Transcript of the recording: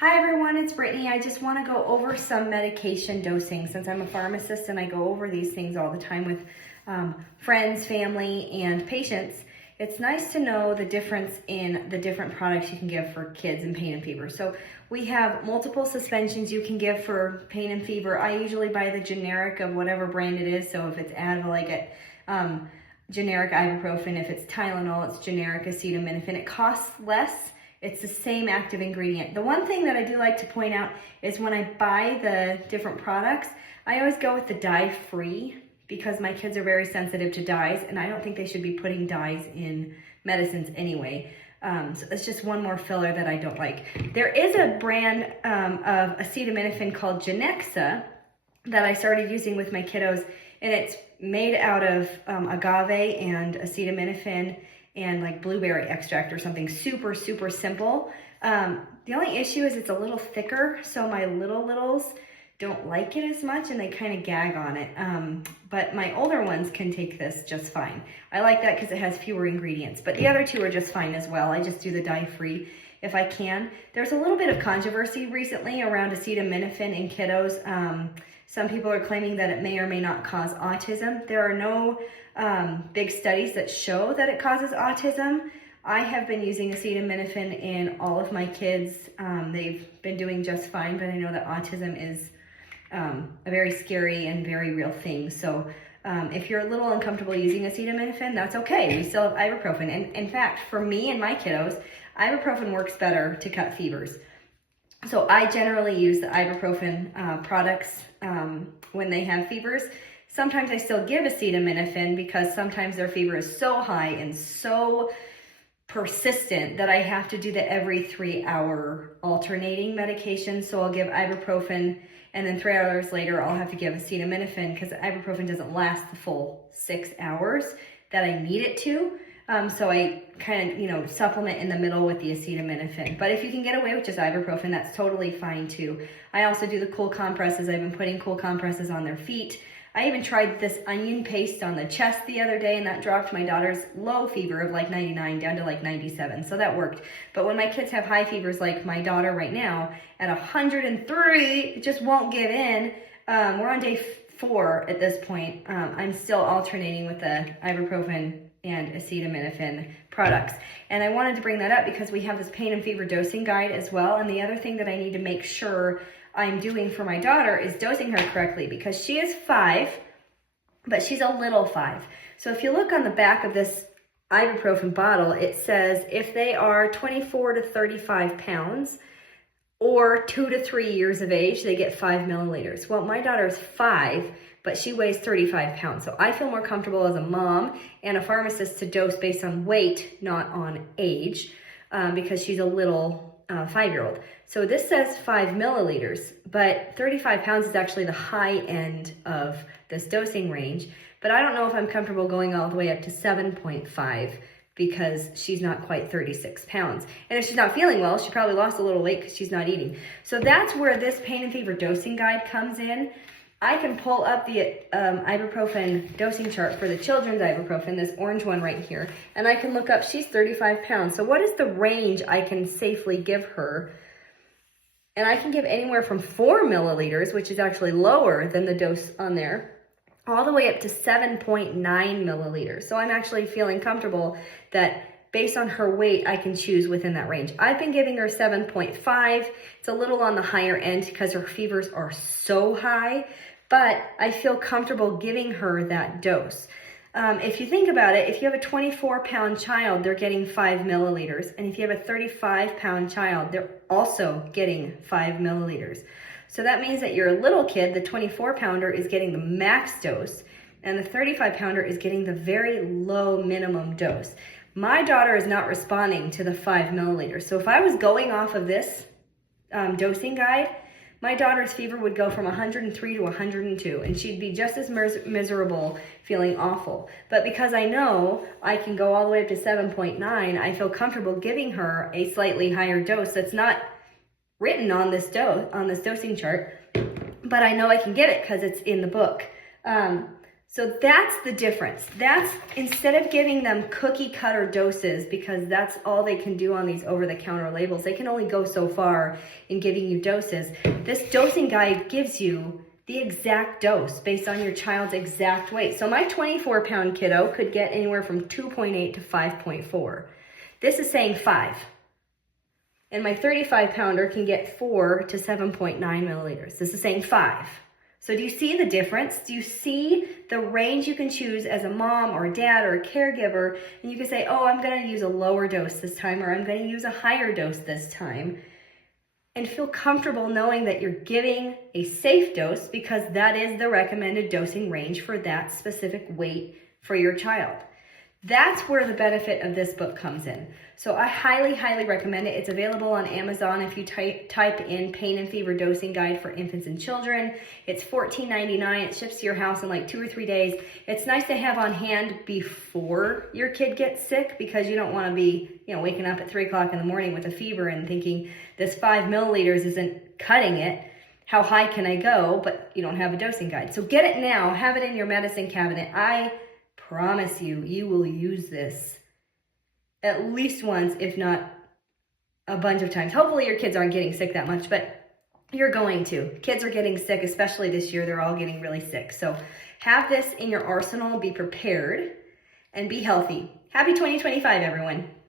Hi everyone, it's Brittany. I just want to go over some medication dosing since I'm a pharmacist and I go over these things all the time with friends, family, and patients. It's nice to know the difference in the different products you can give for kids in pain and fever. So we have multiple suspensions you can give for pain and fever. I usually buy the generic of whatever brand it is. So if it's Advil, I get generic ibuprofen. If it's Tylenol, it's generic acetaminophen. It costs less. It's the same active ingredient. The one thing that I do like to point out is when I buy the different products, I always go with the dye-free because my kids are very sensitive to dyes and I don't think they should be putting dyes in medicines anyway. So it's just one more filler that I don't like. There is a brand of acetaminophen called Genexa that I started using with my kiddos, and it's made out of agave and acetaminophen and like blueberry extract or something. Super, super simple. The only issue is it's a little thicker, so my littles don't like it as much and they kind of gag on it. But my older ones can take this just fine. I like that because it has fewer ingredients, but the other two are just fine as well. I just do the dye-free if I can. There's a little bit of controversy recently around acetaminophen in kiddos. Some people are claiming that it may or may not cause autism. There are no big studies that show that it causes autism. I have been using acetaminophen in all of my kids. They've been doing just fine, but I know that autism is a very scary and very real thing. So if you're a little uncomfortable using acetaminophen, that's okay. We still have ibuprofen. And in fact, for me and my kiddos, ibuprofen works better to cut fevers. So I generally use the ibuprofen products when they have fevers. Sometimes I still give acetaminophen because sometimes their fever is so high and so persistent that I have to do the every 3-hour alternating medication. So I'll give ibuprofen and then 3 hours later I'll have to give acetaminophen because ibuprofen doesn't last the full 6 hours that I need it to. So I kind of, supplement in the middle with the acetaminophen. But if you can get away with just ibuprofen, that's totally fine too. I also do the cool compresses. I've been putting cool compresses on their feet. I even tried this onion paste on the chest the other day, and that dropped my daughter's low fever of like 99 down to like 97. So that worked. But when my kids have high fevers like my daughter right now at 103, it just won't give in. We're on day 4 at this point. I'm still alternating with the ibuprofen and acetaminophen products. And I wanted to bring that up because we have this pain and fever dosing guide as well. And the other thing that I need to make sure I'm doing for my daughter is dosing her correctly because she is 5, but she's a little 5. So if you look on the back of this ibuprofen bottle, it says if they are 24 to 35 pounds or 2 to 3 years of age, they get 5 milliliters. Well, my daughter's 5, but she weighs 35 pounds. So I feel more comfortable as a mom and a pharmacist to dose based on weight, not on age, because she's a little 5-year-old. So this says 5 milliliters, but 35 pounds is actually the high end of this dosing range. But I don't know if I'm comfortable going all the way up to 7.5 because she's not quite 36 pounds. And if she's not feeling well, she probably lost a little weight because she's not eating. So that's where this pain and fever dosing guide comes in. I can pull up the ibuprofen dosing chart for the children's ibuprofen, this orange one right here, and I can look up, she's 35 pounds. So what is the range I can safely give her? And I can give anywhere from 4 milliliters, which is actually lower than the dose on there, all the way up to 7.9 milliliters. So I'm actually feeling comfortable that based on her weight, I can choose within that range. I've been giving her 7.5. It's a little on the higher end because her fevers are so high, but I feel comfortable giving her that dose. If you think about it, if you have a 24-pound child, they're getting 5 milliliters. And if you have a 35-pound child, they're also getting 5 milliliters. So that means that your little kid, the 24-pounder, is getting the max dose, and the 35-pounder is getting the very low minimum dose. My daughter is not responding to the 5 milliliters. So if I was going off of this dosing guide, my daughter's fever would go from 103 to 102, and she'd be just as miserable, feeling awful. But because I know I can go all the way up to 7.9, I feel comfortable giving her a slightly higher dose that's not written on this dosing chart, but I know I can get it because it's in the book. So that's the difference. That's, instead of giving them cookie cutter doses, because that's all they can do on these over-the-counter labels, they can only go so far in giving you doses. This dosing guide gives you the exact dose based on your child's exact weight. So my 24-pound kiddo could get anywhere from 2.8 to 5.4. This is saying 5. And my 35-pounder can get 4 to 7.9 milliliters. This is saying 5. So do you see the difference? Do you see the range you can choose as a mom or a dad or a caregiver? And you can say, oh, I'm going to use a lower dose this time, or I'm going to use a higher dose this time. And feel comfortable knowing that you're giving a safe dose, because that is the recommended dosing range for that specific weight for your child. That's where the benefit of this book comes in. So I highly, highly recommend it. It's available on Amazon if you type in Pain and Fever Dosing Guide for Infants and Children. It's $14.99. It ships to your house in like 2 or 3 days. It's nice to have on hand before your kid gets sick, because you don't want to be, waking up at 3 o'clock in the morning with a fever and thinking this 5 milliliters isn't cutting it. How high can I go? But you don't have a dosing guide. So get it now. Have it in your medicine cabinet. I promise you, you will use this at least once, if not a bunch of times. Hopefully your kids aren't getting sick that much, but you're going to. Kids are getting sick, especially this year. They're all getting really sick. So have this in your arsenal, be prepared, and be healthy. Happy 2025, everyone.